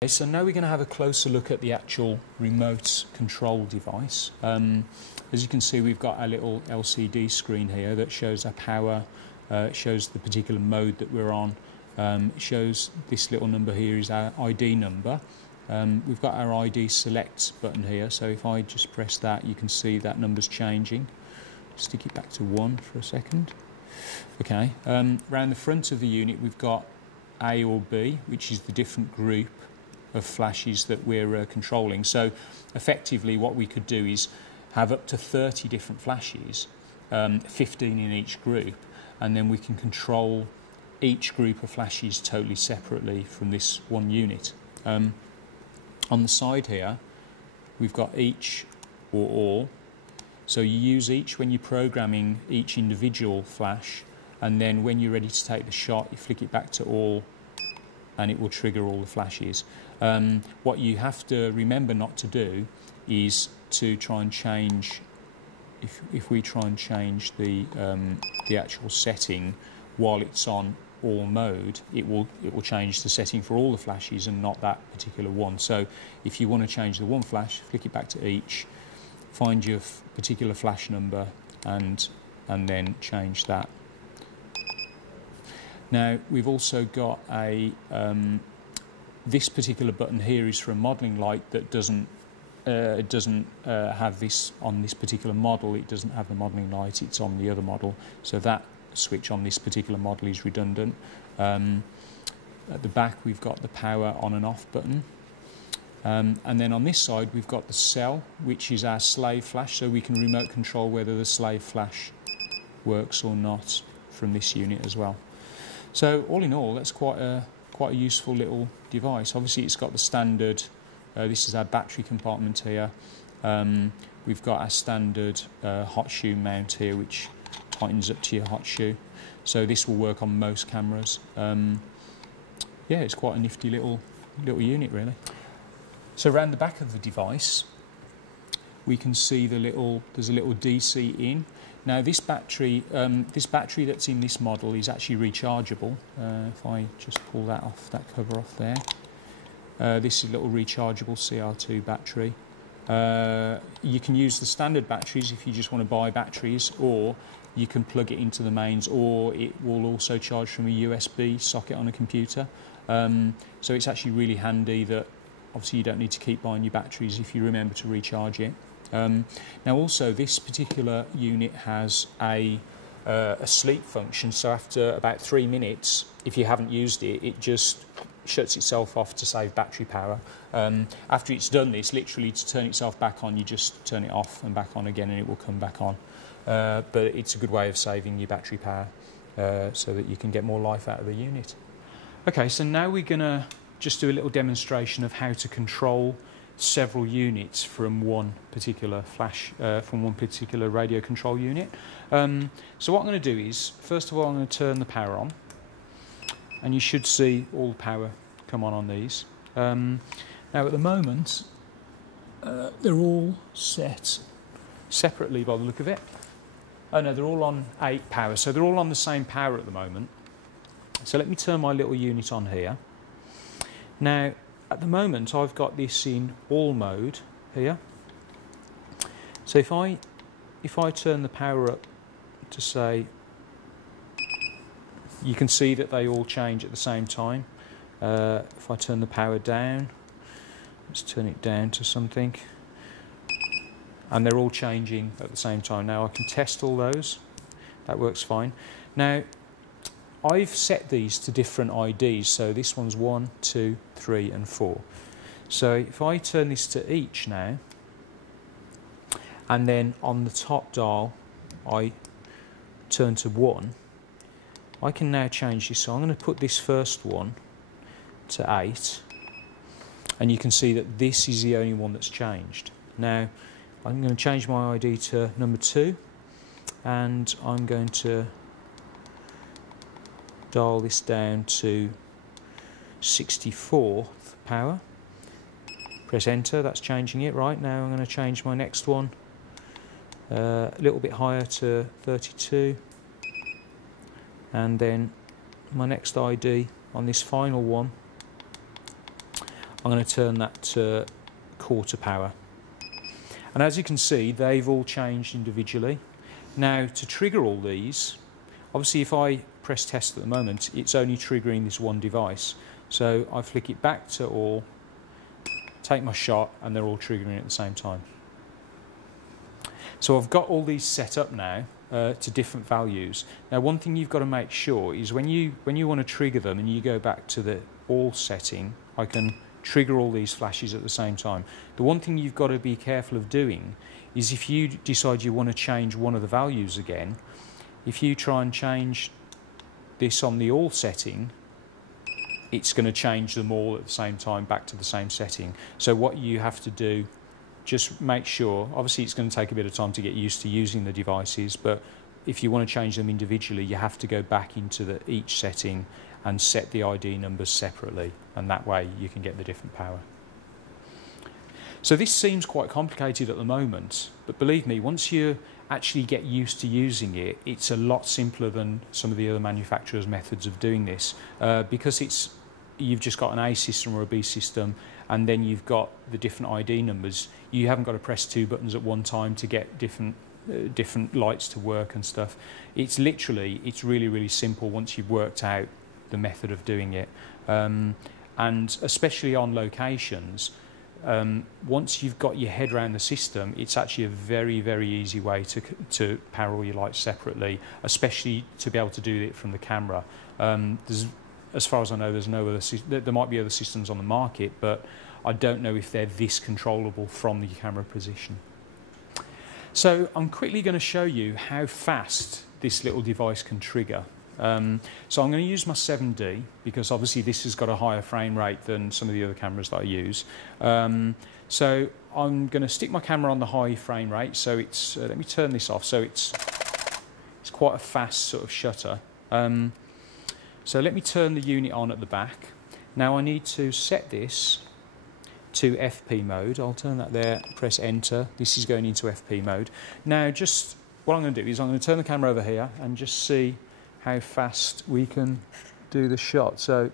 Okay, so now we're going to have a closer look at the actual remote control device. As you can see, we've got our little LCD screen here that shows our power, shows the particular mode that we're on. It shows this little number here is our ID number. We've got our ID select button here, so if I just press that, you can see that number's changing. Stick it back to 1 for a second. Okay, around the front of the unit we've got A or B, which is the different group of flashes that we're controlling. So effectively what we could do is have up to 30 different flashes, 15 in each group, and then we can control each group of flashes totally separately from this one unit. On the side here we've got each or all, so you use each when you're programming each individual flash, and then when you're ready to take the shot you flick it back to all and it will trigger all the flashes. What you have to remember not to do is to try and change, if we try and change the actual setting while it's on all mode, it will change the setting for all the flashes and not that particular one. So if you want to change the one flash, flick it back to each, find your particular flash number and then change that. Now we've also got a this particular button here is for a modelling light that doesn't have this on this particular model. It doesn't have the modelling light, it's on the other model, so that switch on this particular model is redundant. At the back we've got the power on and off button, and then on this side we've got the cell, which is our slave flash, so we can remote control whether the slave flash works or not from this unit as well. So all in all, that's quite a useful little device. Obviously it's got the standard, this is our battery compartment here. We've got our standard hot shoe mount here, which tightens up to your hot shoe. So this will work on most cameras. Yeah, it's quite a nifty little unit really. So around the back of the device we can see there's a little DC in. Now this battery that's in this model is actually rechargeable. If I just pull that off, that cover off there, this is a little rechargeable CR2 battery. You can use the standard batteries if you just want to buy batteries, or you can plug it into the mains, or it will also charge from a USB socket on a computer. So it's actually really handy that obviously you don't need to keep buying your batteries if you remember to recharge it. Now also this particular unit has a sleep function, so after about 3 minutes, if you haven't used it, it just shuts itself off to save battery power. After it's done this, literally to turn itself back on, you just turn it off and back on again and it will come back on. But it's a good way of saving your battery power so that you can get more life out of the unit. Okay, so now we're going to just do a little demonstration of how to control several units from one particular flash, from one particular radio control unit. So what I'm going to do is, first of all, I'm going to turn the power on, and you should see all the power come on these. Now at the moment, they're all set separately by the look of it. Oh no, they're all on 8 power, so they're all on the same power at the moment. So let me turn my little unit on here. Now, at the moment, I've got this in all mode here. So if I turn the power up to say, you can see that they all change at the same time. If I turn the power down, let's turn it down to something, and they're all changing at the same time. Now I can test all those. That works fine. Now, I've set these to different IDs, so this one's 1, 2, 3 and 4. So if I turn this to each now, and then on the top dial I turn to 1, I can now change this. So I'm going to put this first one to 8, and you can see that this is the only one that's changed. Now I'm going to change my ID to number 2, and I'm going to dial this down to 64th power. Press enter, that's changing it. Right, now I'm going to change my next one a little bit higher to 32, and then my next ID on this final one I'm going to turn that to quarter power. And as you can see, they've all changed individually. Now, to trigger all these, obviously if I press test at the moment, it's only triggering this one device. So I flick it back to all, take my shot, and they're all triggering at the same time. So I've got all these set up now to different values. Now, one thing you've got to make sure is when you want to trigger them and you go back to the all setting, I can trigger all these flashes at the same time. The one thing you've got to be careful of doing is if you decide you want to change one of the values again, if you try and change this on the all setting, it's going to change them all at the same time back to the same setting. So what you have to do, just make sure, obviously it's going to take a bit of time to get used to using the devices, but if you want to change them individually, you have to go back into each setting and set the ID numbers separately, and that way you can get the different power. So this seems quite complicated at the moment, but believe me, once you actually get used to using it, it's a lot simpler than some of the other manufacturers' methods of doing this, because you've just got an A system or a B system, and then you've got the different ID numbers. You haven't got to press 2 buttons at one time to get different lights to work and stuff. It's really, really simple once you've worked out the method of doing it, and especially on locations, once you've got your head around the system, it's actually a very, very easy way to power all your lights separately, especially to be able to do it from the camera. As far as I know, there's no other. There might be other systems on the market, but I don't know if they're this controllable from the camera position. So I'm quickly going to show you how fast this little device can trigger. So I'm going to use my 7D because obviously this has got a higher frame rate than some of the other cameras that I use. So I'm going to stick my camera on the high frame rate. So it's let me turn this off. So it's quite a fast sort of shutter. So let me turn the unit on at the back. Now I need to set this to FP mode. I'll turn that there, press enter. This is going into FP mode. Now just what I'm going to do is I'm going to turn the camera over here and just see how fast we can do the shot. So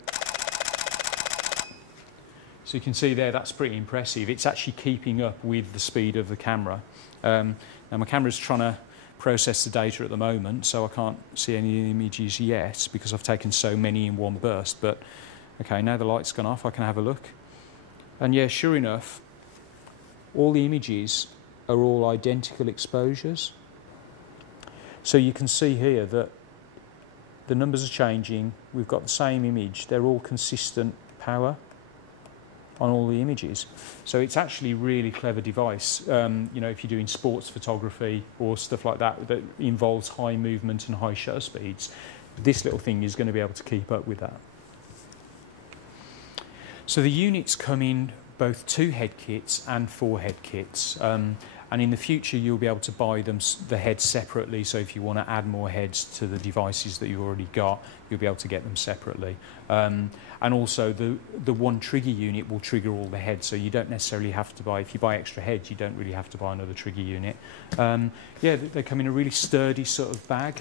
you can see there, that's pretty impressive. It's actually keeping up with the speed of the camera. Now my camera's trying to process the data at the moment, so I can't see any images yet because I've taken so many in one burst. But okay, now the light's gone off, I can have a look. And yeah, sure enough, all the images are all identical exposures. So you can see here that the numbers are changing, we've got the same image, they're all consistent power on all the images. So it's actually a really clever device. You know, if you're doing sports photography or stuff like that that involves high movement and high shutter speeds, this little thing is going to be able to keep up with that. So the units come in both 2 head kits and 4 head kits. And in the future, you'll be able to buy the heads separately. So if you want to add more heads to the devices that you've already got, you'll be able to get them separately. And also, the one trigger unit will trigger all the heads. So you don't necessarily have to buy, if you buy extra heads, you don't really have to buy another trigger unit. Yeah, they come in a really sturdy sort of bag.